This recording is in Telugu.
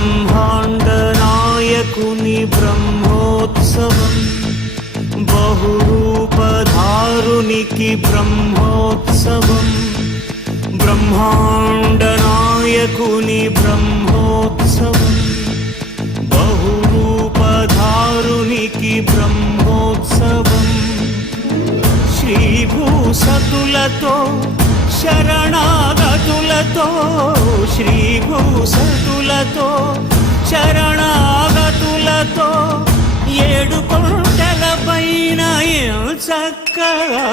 బ్రహ్మాండ నాయకుని బ్రహ్మోత్సవం, బహురూపధారునికి బ్రహ్మోత్సవం, బ్రహ్మాండ నాయకుని బ్రహ్మోత్సవం, బహురూపధారునికి బ్రహ్మోత్సవం. శ్రీభూసతులతో శరణాగతులతో, శ్రీభూసతులతో శరణాగతులతో, ఏడు కొండల పైన చక్కగా